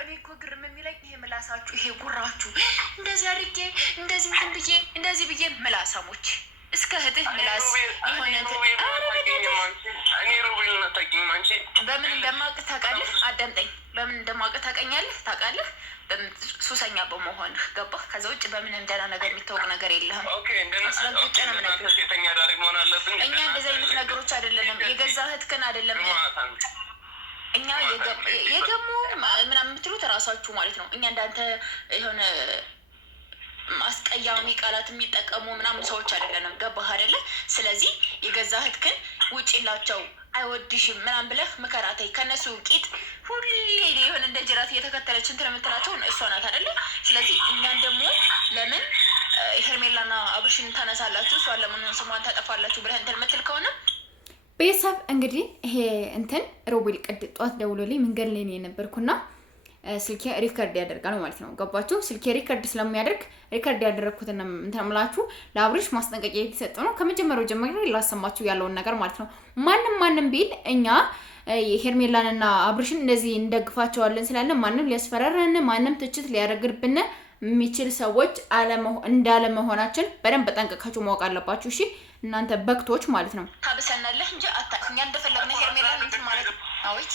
እኔ እኮ ግርም የሚለኝ ይሄ ምላሳችሁ ይሄ ጉራችሁ እንደዚህ አድርጌ እንደዚህ ብዬ ምላሳሞች እስከ እህትህ ምላስ የሆነ በምን እንደማውቅ ታውቃለህ? አዳምጠኝ። በምን እንደማውቅ ታውቀኛለህ? ታውቃለህ? ሱሰኛ በመሆንህ ገባህ? ከዛ ውጭ በምን እንደና ነገር የሚታወቅ ነገር የለህም። ስለውጭ ነው የምነግርህ። እኛ እንደዚህ አይነት ነገሮች አይደለንም። የገዛ እህትህን አይደለም እኛ የገሙ ምናምን የምትሉት እራሳችሁ ማለት ነው። እኛ እንዳንተ የሆነ አስቀያሚ ቃላት የሚጠቀሙ ምናምን ሰዎች አይደለንም። ገባህ አይደለ? ስለዚህ የገዛ እህትህን ውጪላቸው አይወድሽም ምናምን ብለህ ምከራተኝ። ከነሱ ቂጥ ሁሌ የሆነ እንደ ጅራት እየተከተለች እንትን የምትላቸው እሷ ናት አይደለ? ስለዚህ እኛን ደግሞ ለምን ሄርሜላና አብርሽን ታነሳላችሁ፣ እሷን ለምን ስሟን ታጠፋላችሁ ብለህ እንትን የምትል ከሆነ ቤተሰብ እንግዲህ ይሄ እንትን ሮቤል ጠዋት ደውሎልኝ መንገድ ላይ ነው የነበርኩና ስልኬ ሪከርድ ያደርጋል ማለት ነው። ገባችሁ? ስልኬ ሪከርድ ስለሚያደርግ ሪከርድ ያደረኩትን እንትን እምላችሁ ለአብርሽ ማስጠንቀቂያ የተሰጠ ነው። ከመጀመሪያው ጀምሮ ላሰማችሁ ያለውን ነገር ማለት ነው። ማንም ቢል እኛ ሄርሜላንና አብርሽን እንደዚህ እንደግፋቸዋለን ስላለን ማንም ሊያስፈራረን ማንም ትችት ሊያደርግብን የሚችል ሰዎች እንዳለመሆናችን በደንብ ጠንቀቃችሁ ማወቅ አለባችሁ። እሺ እናንተ በክቶች ማለት ነው። ታብሰናለህ እንጂ አታኛ እንደፈለግነ ሄርሜላን እንትን ማለት አዊት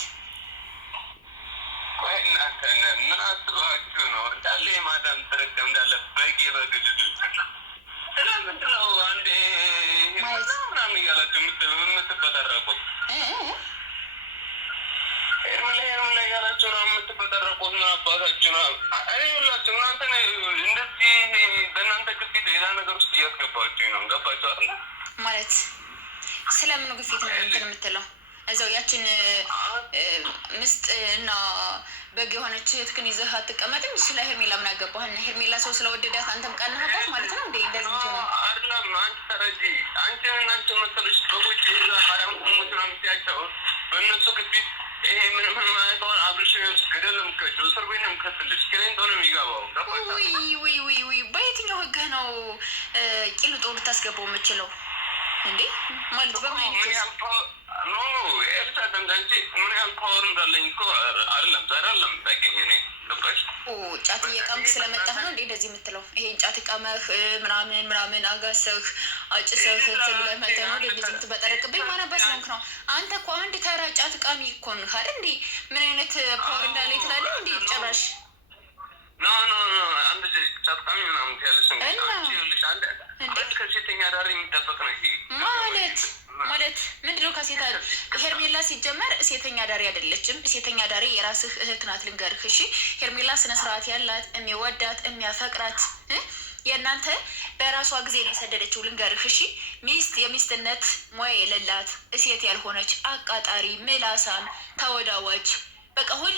ምን አስባችሁ ነው እንዳለ የማዳም ተረከም እንዳለ በግ የበግልል ስለምንድን ነው አንዴ ምናምን እያላችሁ የምትበጠረቁት? ሄርሜላ እያላችሁ ነው የምትበጠረቁት? ምን አባታችሁ ነው? እኔ ሁላችሁ እናንተ እንደዚህ በእናንተ ግፊት ሌላ ነገር ውስጥ እያስገባችሁ ነው። ገባችሁ አይደለ? ማለት ስለምኑ ግፊት ነው እንትን የምትለው? እዛው ያችን ምስጥ እና በግ የሆነች እህትህን ይዘህ አትቀመጥም? ስለ ሄርሜላ ምን አገባህ? ሄርሜላ ሰው ስለወደዳት አንተም ቀናህባት ማለት ነው እንዴ? እንደዚህ አይደለም። አንቺ ተረጂ አንቺን አንቺ መሰለሽ በጎች ይዛ ማርያም ቁሙት ነው የምትያቸው። በእነሱ ግፊት ይሄ ምንም ማይሆን አብርሽ ገደል ምከች እስር ቤት ነው የምከትልሽ። ክሬንቶ ነው የሚገባው። ውይ በየትኛው ህግህ ነው ቂልጦ ልታስገባው የምችለው እንዴ? ማለት በማይነት ኖ ኤርትራ ተንዳንቺ ምን ያህል ፓወር እንዳለኝ እኮ አይደለም ዛሬ አይደለም ታገኝ እኔ ልባሽ ጫት እየቃምክ ስለመጣህ ነው እንዴ እንደዚህ የምትለው? ይሄን ጫት ቃመህ ምናምን አጋሰህ አጭሰህ ብለህ መተህ ነው እንደዚህ የምትበጠረቅብኝ? ማነበት ነው አንተ እኮ አንድ ተራ ጫት ቃሚ እኮ ነህ አይደል እንዴ? ምን አይነት ፓወር እንዳለኝ ትላለህ እንዴ? ጭራሽ ኖ አንድ ጫት ቃሚ ምናምን ትያለሽ አንድ ከሴተኛ ዳር የሚጠበቅ ነው ይሄ ማለት ምንድነው? ከሴታ ሄርሜላ ሲጀመር ሴተኛ ዳሪ አይደለችም። ሴተኛ ዳሪ የራስህ እህት ናት። ልንገርህ እሺ። ሄርሜላ ስነ ስርዓት ያላት የሚወዳት የሚያፈቅራት የእናንተ በራሷ ጊዜ ነው የሰደደችው። ልንገርህ እሺ። ሚስት የሚስትነት ሙያ የሌላት እሴት ያልሆነች አቃጣሪ ምላሳም ተወዳዋጅ በቃ ሁሌ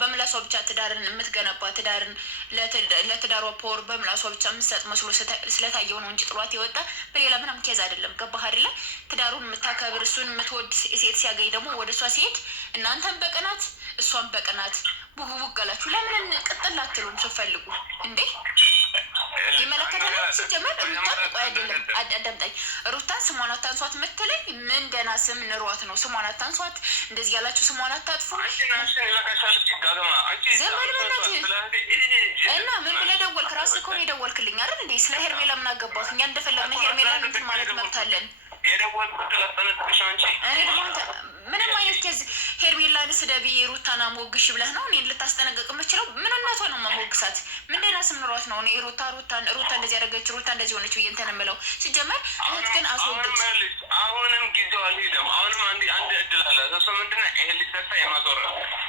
በምላሷ ብቻ ትዳርን የምትገነባ ትዳርን ለትዳሯ ፖር በምላሷ ብቻ የምትሰጥ መስሎ ስለታየው ነው እንጂ ጥሏት የወጣ በሌላ ምንም ኬዝ አይደለም። ገባህ አይደለ? ትዳሩን የምታከብር እሱን የምትወድ ሴት ሲያገኝ ደግሞ ወደ እሷ ሲሄድ እናንተም በቅናት እሷን በቅናት ቡቡቡግ አላችሁ። ለምን ቅጥል አትሉም ስትፈልጉ እንዴ? ይመለከተናል። ሲጀመር ሩታን ቆይ አይደለም አዳምጠኝ። ሩታን ስሟን አታንሷት የምትለኝ ምን ገና ስም ንሯት ነው? ስሟን አታንሷት እንደዚህ ያላችሁ ስሟን አታጥፉ። ዘመን እና ምን ብለህ ደወልክ? ራስህ እኮ ነው የደወልክልኝ አይደል እንዴ? ስለ ሄርሜላ ምን አገባህ? እኛ እንደፈለግን ሄርሜላን እንትን ማለት መብታለን። እኔ ደግሞ ምንም አይነት ኬዝ ሄርሜላን ስደቢ ሩታና ሞግሽ ብለህ ነው እኔን ልታስጠነቅቅ የምችለው? ምን እናቷ ነው ማሞግሳት? ምን ደህና ስም ኑሯት ነው እኔ ሩታ እንደዚህ ያደረገች ሩታ እንደዚህ ሆነች ብዬ እንትን የምለው? ሲጀመር እህት ግን አስወግድ። አሁንም ጊዜው አልሄደም። አሁንም አንድ እድል አለ። እሱ ምንድን ነው? ይሄ ሊሰጣ የማዞር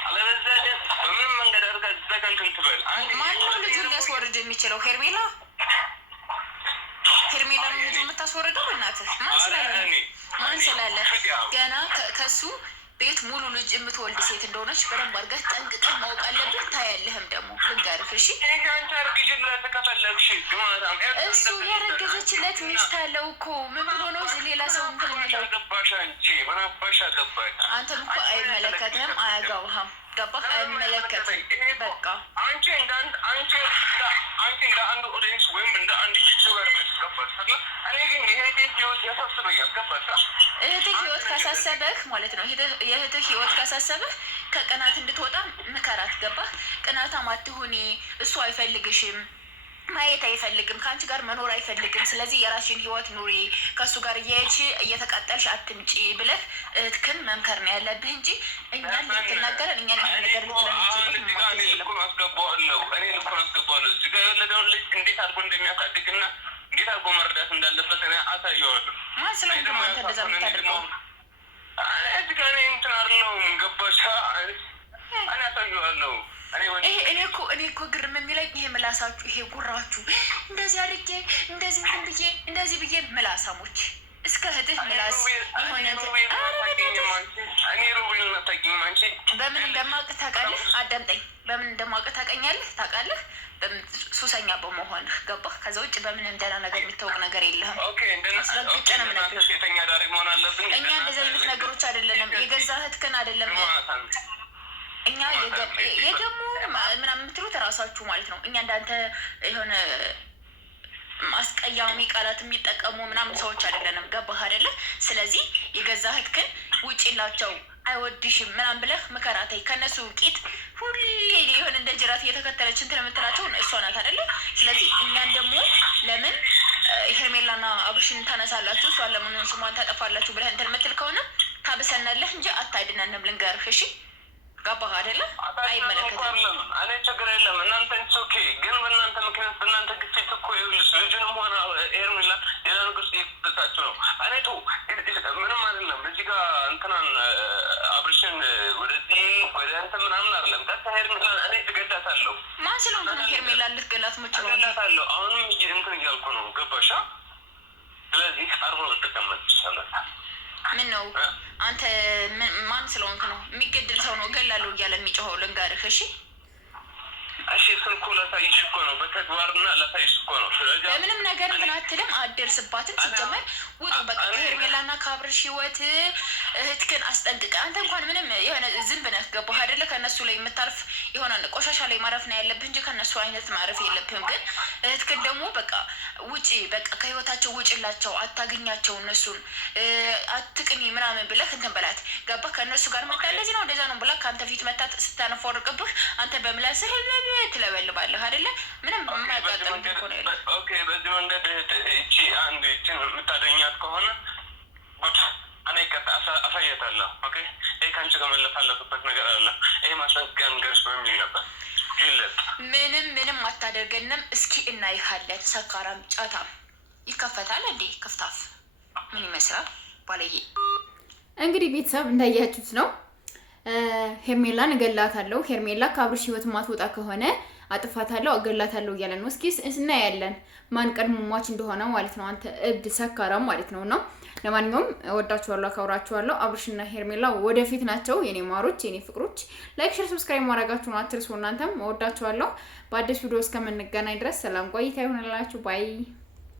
አለበለዚያ ግን በምንም መንገድ አድርጋ ዘጋንትን ትበል። ማነው ልጁን ሊያስወርድ የሚችለው? ሄርሜላ ነው ልጁ የምታስወርደው? እናትህ ማን ስላለ ገና ከሱ ቤት ሙሉ ልጅ የምትወልድ ሴት እንደሆነች በደንብ አድርገህ ጠንቅቀህ ማወቅ አለብህ። ታያለህም ደግሞ ልንገርህ እሺ። እሱ ያረገዘችለት ሚስት አለው እኮ ምን ብሎ ነው ሌላ ሰው እንትን የሚለው? አንተም እኮ አይመለከትህም አያገባህም። ገባህ? አይመለከትም። በቃ አንቺ እንደ አንድ ኦዲየንስ ወይም እንደ አንድ ዩቲዩበር ገባሽ? እኔ ግን የእህቴ ህይወት ያሳስበኛል። ገባሽ? እህትህ ህይወት ካሳሰበህ ማለት ነው። የእህትህ ህይወት ካሳሰበህ ከቅናት እንድትወጣ ምከራት። ገባህ? ቅናታም አትሁኒ። እሱ አይፈልግሽም፣ ማየት አይፈልግም፣ ከአንቺ ጋር መኖር አይፈልግም። ስለዚህ የራስሽን ህይወት ኑሪ፣ ከእሱ ጋር እየሄድሽ እየተቃጠልሽ አትምጪ ብለህ እህትህን መምከር ነው ያለብህ እንጂ እኛን ልትናገረን እኛን ይሄ ነገር ልትለንችልህ እኔ ልኩን አስገባዋለሁ። እዚህ ጋር የወለደውን ልጅ እንዴት አድርጎ እንደሚያሳድግና እንዴት አድርጎ መረዳት እንዳለበት እኔ አሳየዋለሁ። ማን ስለሆንክ ነው አንተ እንደዛ የምታደርገው? እዚህ ጋር እኔ እንትን አይደለሁም። ገባሽ? እኔ አሳየዋለሁ። እኔ እኮ ግርም የሚለኝ ይሄ ምላሳችሁ፣ ይሄ ጉራችሁ እንደዚህ አድርጌ እንደዚህ ምን ብዬ እንደዚህ ብዬ ምላሳሞች እስከ እህትህ ምላስ የሆነ በምን እንደማውቅህ ታውቃለህ? አዳምጠኝ። በምን እንደማውቅህ ታውቃለህ? ሱሰኛ በመሆንህ ገባህ? ከዛ ውጭ በምን እንደና ነገር የሚታወቅ ነገር የለህም። አስረግጬ ነው የምነግርህ። እኛ እንደዚህ አይነት ነገሮች አይደለንም። የገዛ እህትህን አይደለም እኛ የገሙ ምናምን የምትሉት እራሳችሁ ማለት ነው። እኛ እንዳንተ የሆነ አስቀያሚ ቃላት የሚጠቀሙ ምናምን ሰዎች አይደለንም። ገባህ አይደለ? ስለዚህ የገዛ እህትህን ውጪላቸው አይወድሽም ምናምን ብለህ ምከራተኝ። ከነሱ ቂጥ ሁሌ የሆነ እንደ ጅራት እየተከተለች እንትን የምትላቸው እሷ ናት አይደለ? ስለዚህ እኛን ደግሞ ለምን ሄርሜላና አብርሽን ታነሳላችሁ፣ እሷን ለምን ስሟን ታጠፋላችሁ ብለህ እንትን የምትል ከሆነ ታብሰናለህ እንጂ አታድነንም። ልንገርህ እሺ? ገባህ አይደለ? አይመለከትም። እኔ ችግር የለም። እናንተ ኦኬ፣ ግን በእናንተ ምክንያት በእናንተ ግፊት እኮ ይኸውልሽ ልጁንም ሆነ ሄርሜላ ሌላ ነገር ውስጥ እየተበሳችሁ ነው። እኔ ምንም አይደለም። እዚህ ጋር እንትናን አብርሽን ወደዚህ ወደ እንትን ምናምን አይደለም። ቀጥታ ሄርሜላ እኔ እገዳታለሁ። ማን ስለሆነ ሄርሜላ ልትገላት የምችለው? እገዳታለሁ። አሁንም እንትን እያልኩ ነው። ገባሻ? ስለዚህ አርቦ ልትቀመጥ ይቻላል። ምን ነው አንተ ማን ስለሆንክ ነው? የሚገድል ሰው ነው እገላለሁ እያለ የሚጮኸው። ልንገርህ እሺ? እሺ እሱን እኮ ላሳይሽ እኮ ነው፣ በተግባርና ላሳይሽ እኮ ነው። በምንም ነገር ምን አትልም፣ አትደርስባትም። ሲጀመር ውጡ በቃ ከሄርሜላና ከአብርሽ ህይወት። እህትህን አስጠንቅቀ። አንተ እንኳን ምንም የሆነ ዝንብ ነህ። ገባህ አይደለ? ከእነሱ ላይ የምታርፍ የሆነ ቆሻሻ ላይ ማረፍ ነው ያለብህ እንጂ ከእነሱ አይነት ማረፍ የለብህም። ግን እህትህን ደግሞ በቃ ውጪ፣ በቃ ከህይወታቸው ውጭላቸው፣ አታገኛቸው፣ እነሱን አትቅኒ ምናምን ብለህ እንትን በላት። ገባህ? ከእነሱ ጋር መጣ እንደዚህ ነው እንደዛ ነው ብላ ከአንተ ፊት መታት ስታነፎርቅብህ አንተ በምላስህ ትለበልባለህ አይደለ? ምንም የማያጋጥም ሆነ ያለ በዚህ መንገድ እቺ አንድ እችን የምታገኛት ከሆነ እኔ ቀጣ አሳያታለሁ። ኦኬ ይሄ ከአንቺ ጋር መለፍ አለበት ነገር አለ። ይሄ ማስጠንቀቂያ ንገርሽ በሚል ነበር። ምንም አታደርገንም። እስኪ እናይሃለን። ሰካራም ጫታም ይከፈታል እንዴ? ክፍታፍ ምን ይመስላል? ባለዬ እንግዲህ ቤተሰብ እንዳያችሁት ነው። ሄርሜላን እገላታለሁ፣ ሄርሜላ ከአብርሽ ህይወት ማትወጣ ከሆነ አጥፋታለሁ፣ እገላታለሁ እያለ ነው። እስኪ እናያለን ማን ቀድሞ ሟች እንደሆነ ማለት ነው። አንተ እብድ ሰካራም ማለት ነው። እና ለማንኛውም እወዳችኋለሁ፣ አከብራችኋለሁ። አብርሽና ሄርሜላ ወደፊት ናቸው የኔ ማሮች፣ የኔ ፍቅሮች። ላይክ፣ ሼር፣ ሰብስክራይብ ማድረጋችሁን አትርሱ። እናንተም እወዳችኋለሁ። በአዲስ ቪዲዮ እስከምንገናኝ ድረስ ሰላም ቆይታ ይሁንላችሁ። ባይ